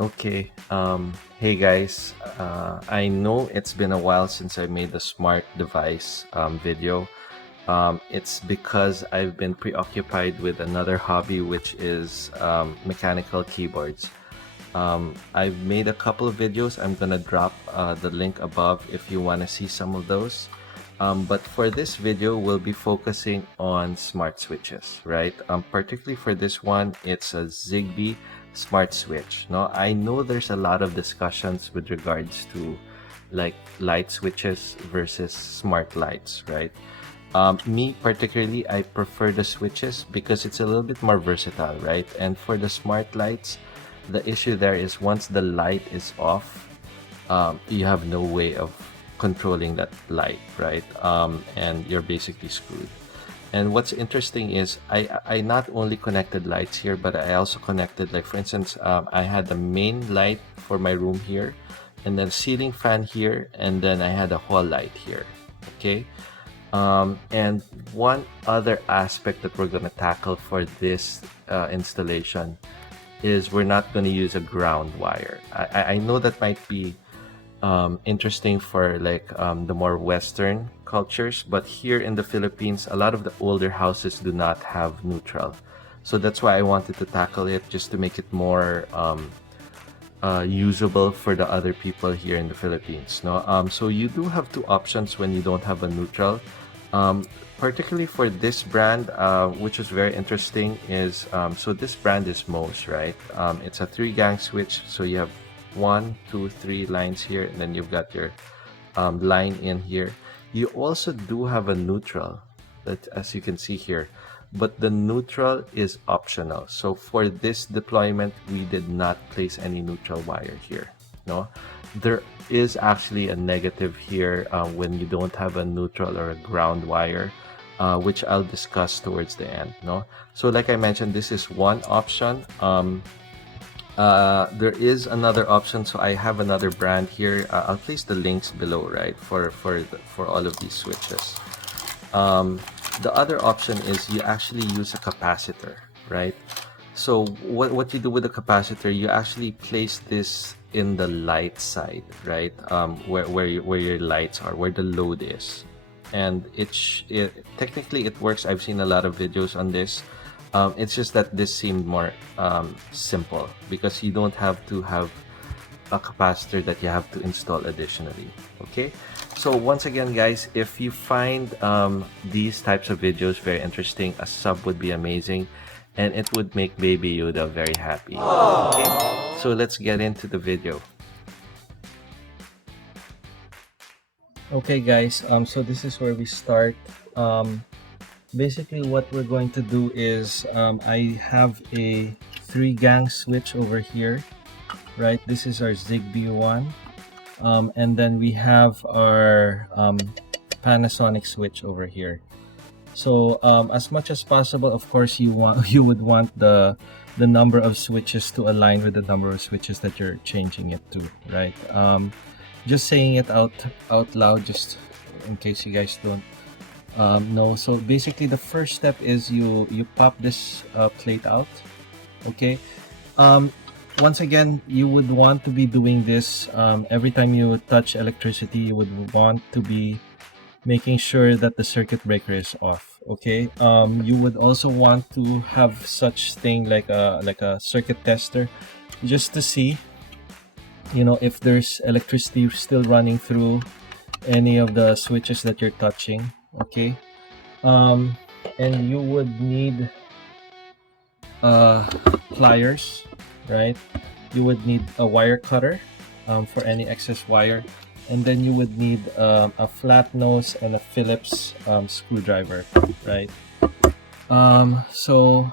Okay. Hey guys. I know it's been a while since I made the smart device video. It's because I've been preoccupied with another hobby, which is mechanical keyboards. I've made a couple of videos. I'm gonna drop the link above if you want to see some of those. But for this video, we'll be focusing on smart switches, right? Particularly for this one, it's a Zigbee Smart Switch. No, I know there's a lot of discussions with regards to like light switches versus smart lights, right? Me particularly, I prefer the switches because it's a little bit more versatile, right? And for the smart lights, the issue there is once the light is off, you have no way of controlling that light, right? And you're basically screwed. And what's interesting is I not only connected lights here, but I also connected, like for instance, I had the main light for my room here, and then ceiling fan here, and then I had a hall light here. Okay. And one other aspect that we're going to tackle for this installation is we're not going to use a ground wire. I know that might be interesting for like the more Western cultures, but here in the Philippines, a lot of the older houses do not have neutral. So that's why I wanted to tackle it, just to make it more usable for the other people here in the Philippines. No, so you do have two options when you don't have a neutral. Particularly for this brand, which is very interesting, is so this brand is Mose, right? It's a 3-gang switch, so you have 1, 2, 3 lines here, and then you've got your line in here. You also do have a neutral, that as you can see here, but the neutral is optional. So for this deployment, we did not place any neutral wire here. No, there is actually a negative here when you don't have a neutral or a ground wire, which I'll discuss towards the end. No, so like I mentioned, this is one option. There is another option, so I have another brand here. I'll place the links below, right, for all of these switches. The other option is you actually use a capacitor, right? So what you do with the capacitor, you actually place this in the light side, right? Where your lights are, where the load is, and technically it works. I've seen a lot of videos on this. It's just that this seemed more simple because you don't have to have a capacitor that you have to install additionally. Okay, so once again guys, if you find these types of videos very interesting, a sub would be amazing, and it would make Baby Yoda very happy. Okay, so let's get into the video. Okay guys, so this is where we start. Basically what we're going to do is I have a 3-gang switch over here, right? This is our Zigbee one, and then we have our Panasonic switch over here. So as much as possible, of course, you would want the number of switches to align with the number of switches that you're changing it to, right? Just saying it out loud, just in case you guys don't know. So basically the first step is you pop this plate out. Okay, once again, you would want to be doing this every time you touch electricity. You would want to be making sure that the circuit breaker is off. Okay, you would also want to have such thing like a circuit tester, just to see, you know, if there's electricity still running through any of the switches that you're touching. Okay, and you would need pliers, right? You would need a wire cutter for any excess wire, and then you would need a flat nose and a Phillips screwdriver, right? So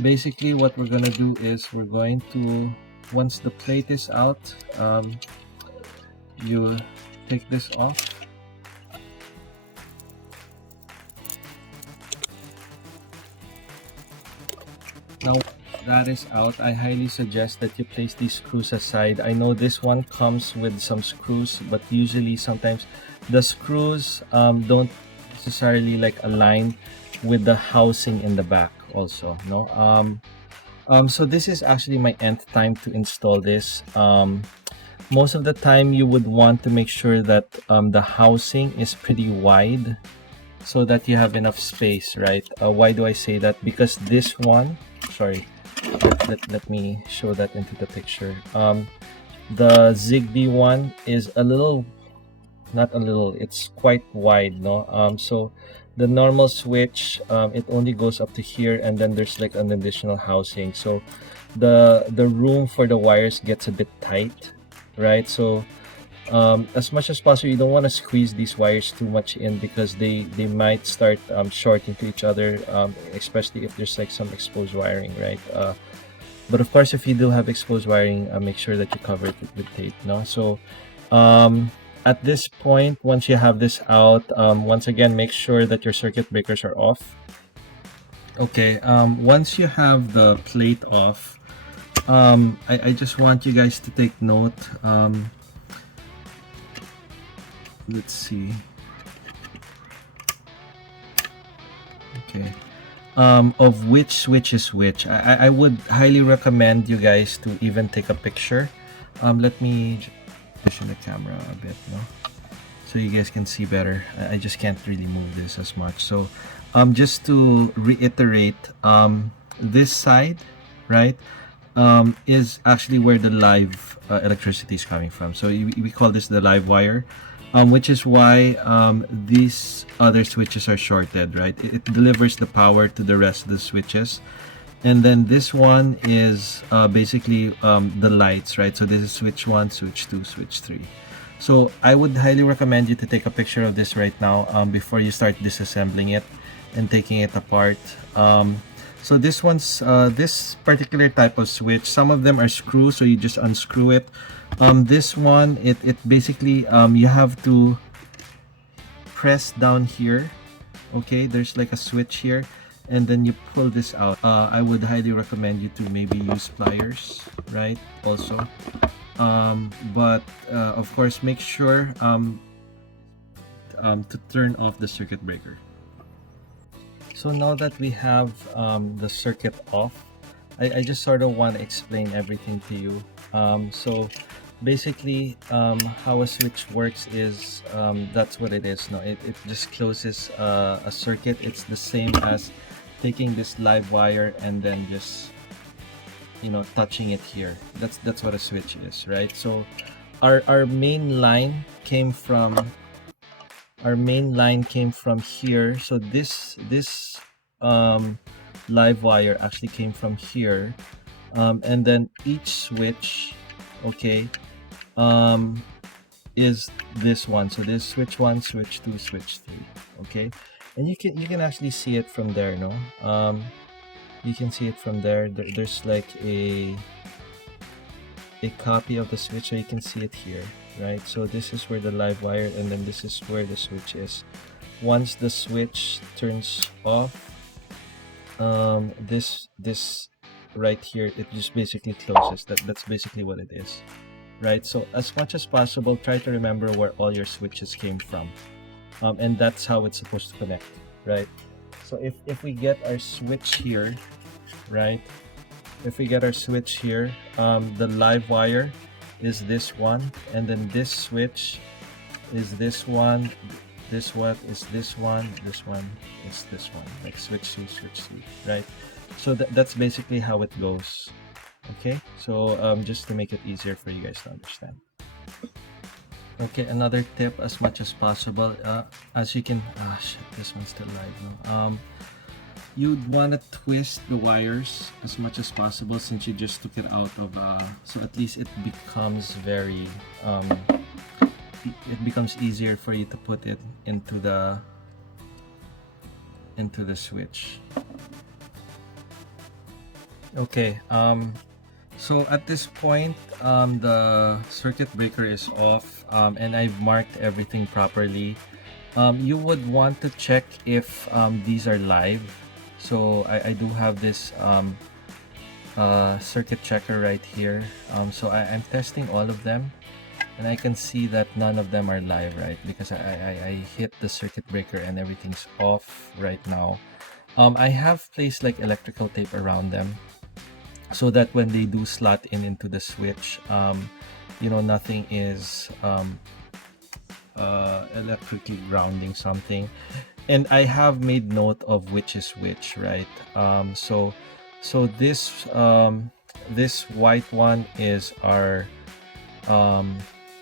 basically what we're gonna do is we're going to, once the plate is out, you take this off. Now that is out, I highly suggest that you place these screws aside. I know this one comes with some screws, but usually sometimes the screws don't necessarily like align with the housing in the back also. No, So this is actually my nth time to install this. Most of the time you would want to make sure that the housing is pretty wide so that you have enough space, right? Why do I say that? Because this one, sorry, let me show that into the picture. The Zigbee one is a little, not a little, it's quite wide, no? So the normal switch, it only goes up to here, and then there's like an additional housing. So the room for the wires gets a bit tight, right? So as much as possible, you don't want to squeeze these wires too much in, because they might start shorting to each other, especially if there's like some exposed wiring, right? But of course, if you do have exposed wiring, make sure that you cover it with tape, no? So at this point, once you have this out, once again, make sure that your circuit breakers are off. Okay, once you have the plate off, I just want you guys to take note. Let's see. Okay. Of which switch is which. I would highly recommend you guys to even take a picture. Let me position the camera a bit, no? So you guys can see better. I just can't really move this as much. So just to reiterate, this side, right, is actually where the live electricity is coming from. So we call this the live wire, which is why these other switches are shorted, right? It delivers the power to the rest of the switches. And then this one is basically the lights, right? So this is switch 1, switch 2, switch 3. So I would highly recommend you to take a picture of this right now before you start disassembling it and taking it apart. So this one's this particular type of switch, some of them are screw, so you just unscrew it. This one, it basically you have to press down here. Okay, there's like a switch here, and then you pull this out. I would highly recommend you to maybe use pliers, right? Also, but of course, make sure to turn off the circuit breaker. So now that we have the circuit off, I just sort of want to explain everything to you. So basically, how a switch works is that's what it is. No, it just closes a circuit. It's the same as taking this live wire and then just, you know, touching it here. That's what a switch is, right? So our main line came from here. So this live wire actually came from here, and then each switch, okay, is this one. So this switch 1, switch 2, switch 3. Okay, and you can actually see it from there, no? You can see it from there. There's like a copy of the switch, so you can see it here, right? So this is where the live wire, and then this is where the switch is. Once the switch turns off, this right here, it just basically closes. That's basically what it is, right? So as much as possible, try to remember where all your switches came from, and that's how it's supposed to connect, right? So if we get our switch here, right, if we get our switch here, the live wire is this one, and then this switch is this one, this one is this one, this one is this one, like switch 2, switch 3, right? So that's basically how it goes. Okay, so just to make it easier for you guys to understand. Okay, another tip, as much as possible, as you can, shit, this one's still live, no? You'd want to twist the wires as much as possible, since you just took it out of so at least it becomes very it becomes easier for you to put it into the switch. Okay, so at this point, the circuit breaker is off, and I've marked everything properly. You would want to check if these are live. So I do have this circuit checker right here. So I'm testing all of them, and I can see that none of them are live, right? Because I hit the circuit breaker and everything's off right now. I have placed like electrical tape around them, so that when they do slot in into the switch, you know, nothing is electrically grounding something. And I have made note of which is which, right? So this white one is our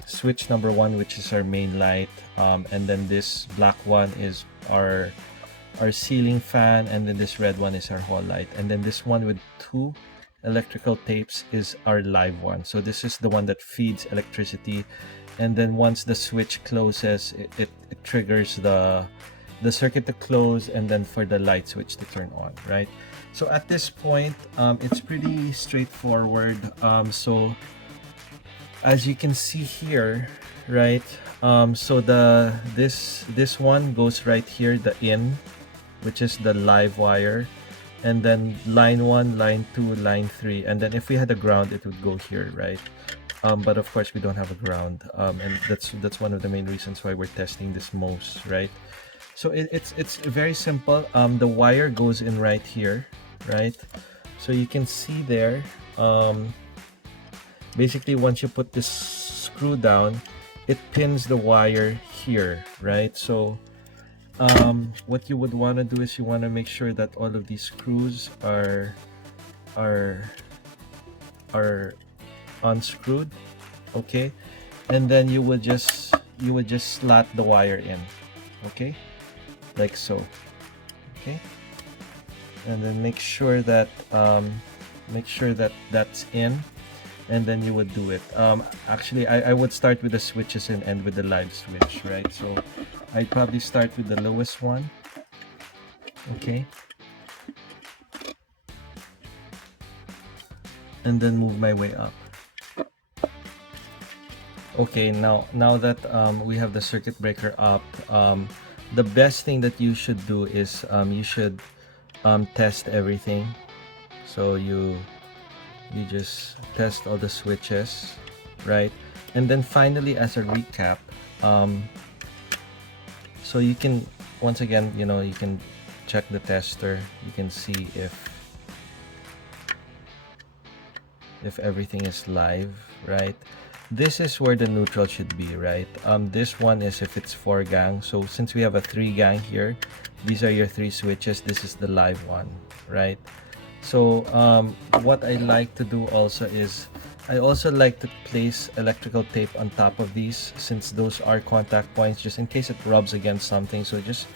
switch number one, which is our main light, and then this black one is our ceiling fan, and then this red one is our hall light, and then this one with two electrical tapes is our live one. So this is the one that feeds electricity, and then once the switch closes, it triggers the circuit to close, and then for the light switch to turn on, right? So at this point, it's pretty straightforward. So as you can see here, right? So this one goes right here, the in, which is the live wire, and then line 1, line 2, line 3, and then if we had a ground, it would go here, right? But of course we don't have a ground, and that's one of the main reasons why we're testing this most, right? So it's very simple. The wire goes in right here, right? So you can see there, basically once you put this screw down, it pins the wire here, right? So what you would want to do is you want to make sure that all of these screws are unscrewed, okay? And then you would just slot the wire in, okay, like so, okay? And then make sure that that's in, and then you would do it. Actually, I would start with the switches and end with the live switch, right? So I'd probably start with the lowest one, okay, and then move my way up. Okay, now that we have the circuit breaker up, the best thing that you should do is you should test everything. So you just test all the switches, right? And then finally, as a recap, so you can, once again, you know, you can check the tester. You can see if everything is live, right? This is where the neutral should be, right? This one is if it's 4 gang. So since we have a 3 gang here, these are your 3 switches. This is the live one, right? So what I like to do also is I also like to place electrical tape on top of these, since those are contact points, just in case it rubs against something. So just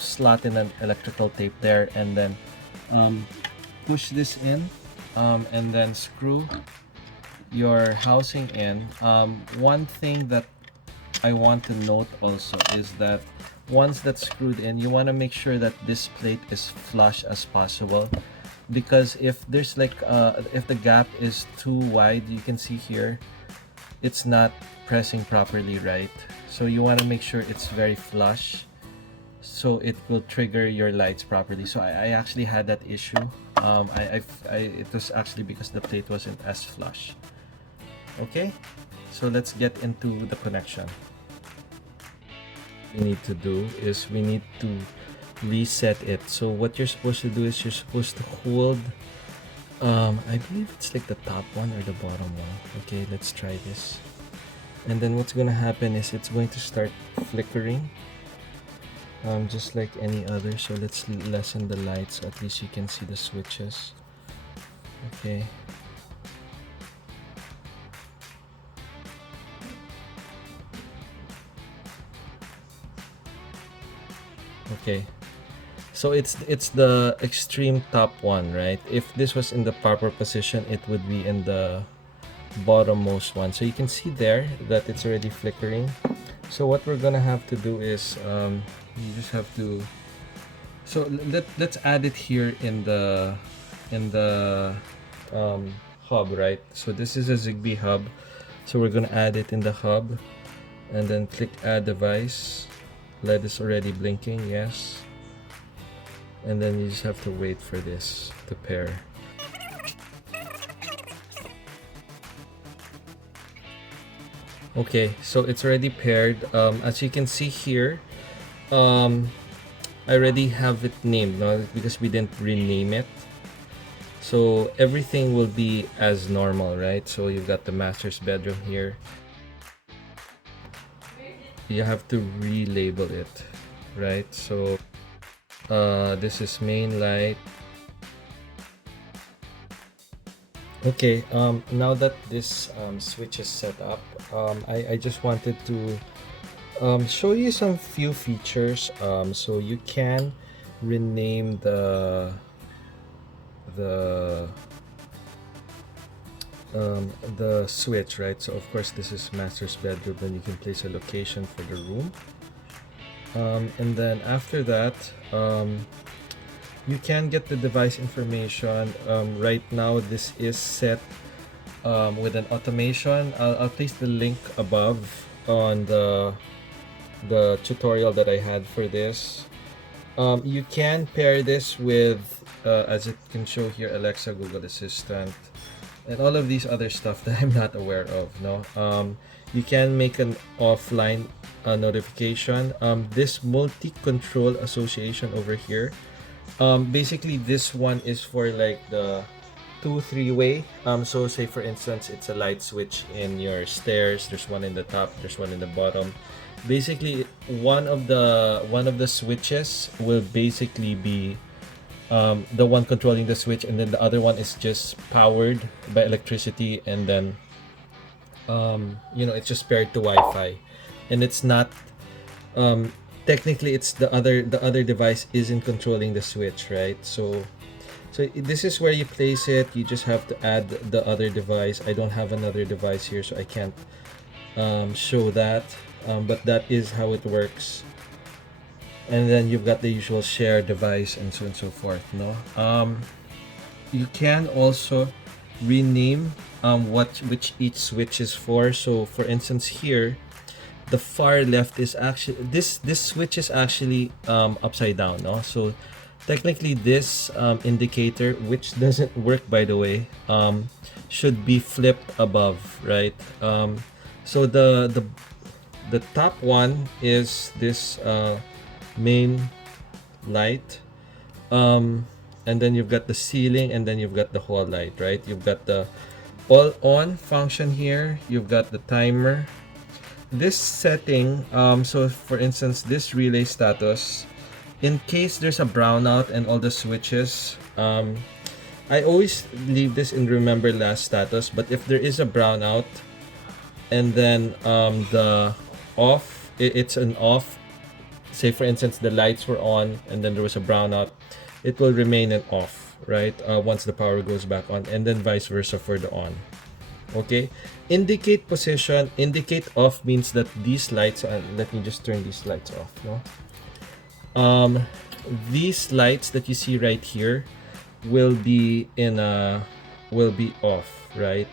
slot in an electrical tape there, and then push this in, and then screw your housing in. One thing that I want to note also is that once that's screwed in, you want to make sure that this plate is flush as possible, because if there's like if the gap is too wide, you can see here it's not pressing properly, right? So you want to make sure it's very flush, so it will trigger your lights properly. So I actually had that issue. It was actually because the plate wasn't as flush. Okay, so let's get into the connection. What we need to do is we need to reset it. So what you're supposed to do is you're supposed to hold, I believe it's like the top one or the bottom one. Okay, let's try this. And then what's gonna happen is it's going to start flickering, just like any other. So let's lessen the lights, at least you can see the switches. Okay, okay, so it's the extreme top one, right? If this was in the proper position, it would be in the bottommost one. So you can see there that it's already flickering. So what we're gonna have to do is you just have to, so let's add it here in the hub, right? So this is a Zigbee hub, so we're gonna add it in the hub, and then click add device. LED is already blinking, yes, and then you just have to wait for this to pair. Okay, so it's already paired. As you can see here, I already have it named, no? Because we didn't rename it. So everything will be as normal, right? So you've got the master's bedroom here. You have to relabel it, right? So this is main light. Okay, now that this switch is set up, I just wanted to show you some few features. So you can rename the the switch, right? So of course this is master's bedroom, then you can place a location for the room. And then after that, you can get the device information. Right now this is set with an automation. I'll place the link above on the tutorial that I had for this. You can pair this with, as it can show here, Alexa, Google Assistant, and all of these other stuff that I'm not aware of. No, you can make an offline notification. This multi-control association over here. Basically, this one is for like the 2-3-way. So say for instance, it's a light switch in your stairs. There's one in the top. There's one in the bottom. Basically, one of the switches will basically be the one controlling the switch, and then the other one is just powered by electricity, and then it's just paired to Wi-Fi, and it's not technically it's the other device isn't controlling the switch, right? So this is where you place it. You just have to add the other device. I don't have another device here, so I can't show that, but that is how it works. And then you've got the usual share device and so on and so forth. No, you can also rename which each switch is for. So for instance here, the far left is actually this switch is actually upside down. No, so technically this indicator, which doesn't work by the way, should be flipped above, right? So the top one is this main light, and then you've got the ceiling, and then you've got the hall light, right? You've got the all on function here. You've got the timer. This setting, so for instance, this relay status, in case there's a brownout and all the switches, I always leave this in remember last status, but if there is a brownout and then the off, it's an off, say for instance the lights were on and then there was a brownout, it will remain an off, right? Once the power goes back on, and then vice versa for the on. Okay, indicate position, indicate off means that these lights let me just turn these lights off. No, these lights that you see right here will be off, right?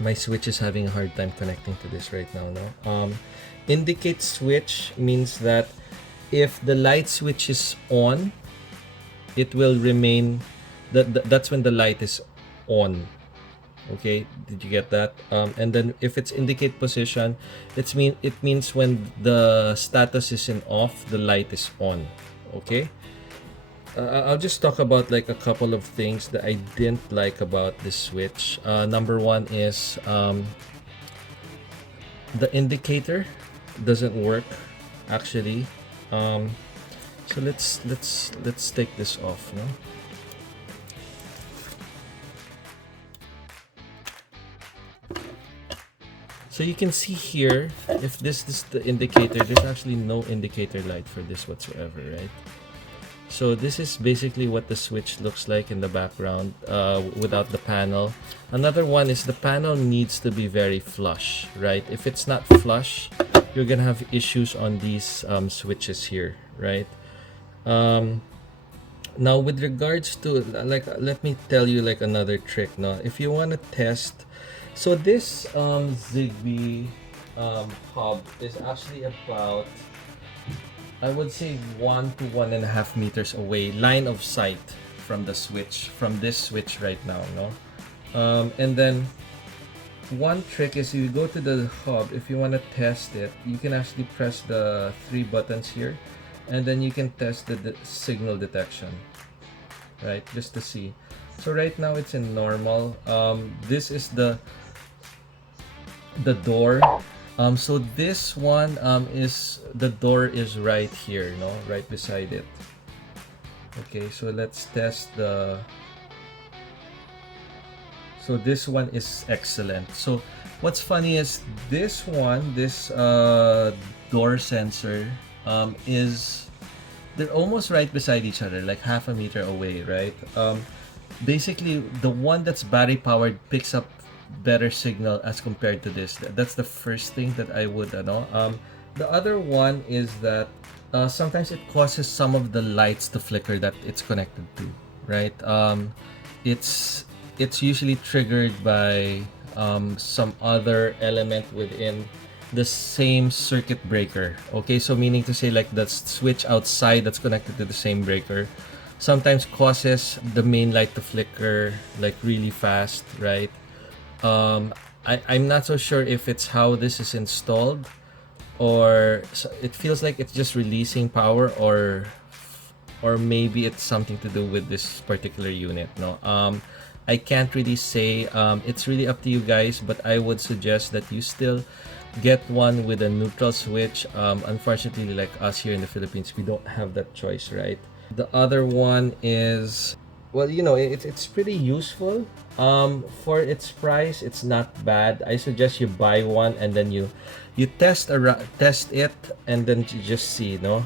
My switch is having a hard time connecting to this right now. No, indicate switch means that if the light switch is on, it will remain. That's when the light is on. Okay, did you get that? And then if it's indicate position, it means when the status is in off, the light is on. Okay, I'll just talk about like a couple of things that I didn't like about this switch. Number one is the indicator doesn't work actually. So let's take this off. No. So you can see here, if this is the indicator, there's actually no indicator light for this whatsoever, right? So this is basically what the switch looks like in the background without the panel. Another one is the panel needs to be very flush, right? If it's not flush, you're gonna have issues on these switches here, right? Now with regards to, like, let me tell you like another trick. Now, if you want to test, so this Zigbee hub is actually about, I would say 1 to 1.5 meters away, line of sight from the switch, from this switch right now. No, and then one trick is you go to the hub. If you want to test it, you can actually press the 3 buttons here. and then you can test the signal detection, right? Just to see. So right now it's in normal. This is the door. So this one is the door is right here, no, right beside it. Okay, so let's test the. So this one is excellent. So what's funny is this one, this door sensor, is they're almost right beside each other, like half a meter away, right? Basically, the one that's battery powered picks up better signal as compared to this. That's the first thing that I would know. The other one is that sometimes it causes some of the lights to flicker that it's connected to, right? It's usually triggered by some other element within the same circuit breaker. Okay, so meaning to say, like, the switch outside that's connected to the same breaker sometimes causes the main light to flicker like really fast, right? I'm not so sure if it's how this is installed, or it feels like it's just releasing power, or maybe it's something to do with this particular unit. No, I can't really say. It's really up to you guys, but I would suggest that you still get one with a neutral switch. Unfortunately, like us here in the Philippines, we don't have that choice, right? The other one is, well, you know, it's pretty useful. For its price, it's not bad. I suggest you buy one and then you test it, and then you just see, no.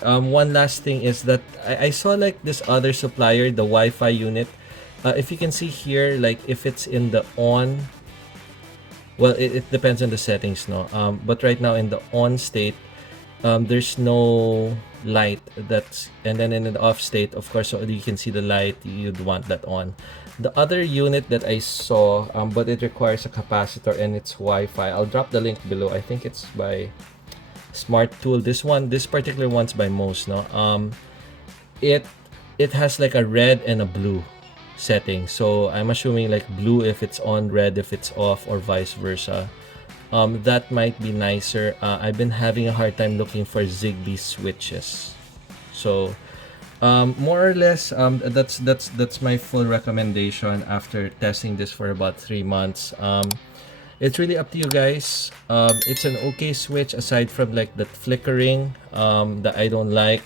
One last thing is that I saw like this other supplier, the Wi-Fi unit. If you can see here, like if it's in the on, well, it depends on the settings, no. But right now in the on state, there's no light. That's, and then in the off state, of course, so you can see the light, you'd want that on. The other unit that I saw, but it requires a capacitor and it's Wi-Fi. I'll drop the link below. I think it's by Smart Tool. This particular one's by Most, no. It has like a red and a blue setting, so I'm assuming like blue if it's on, red if it's off, or vice versa. That might be nicer. I've been having a hard time looking for Zigbee switches, so more or less, that's my full recommendation after testing this for about 3 months. It's really up to you guys. It's an okay switch aside from like that flickering that I don't like.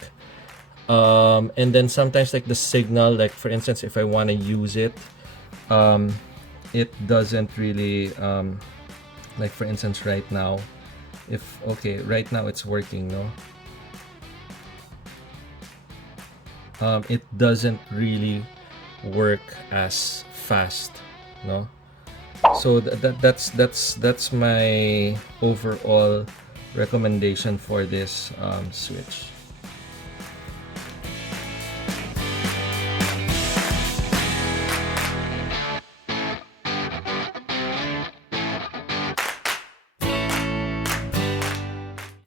And then sometimes like the signal, like for instance, if I want to use it, it doesn't really like for instance right now, right now it's working, no. It doesn't really work as fast, no. So that's my overall recommendation for this switch.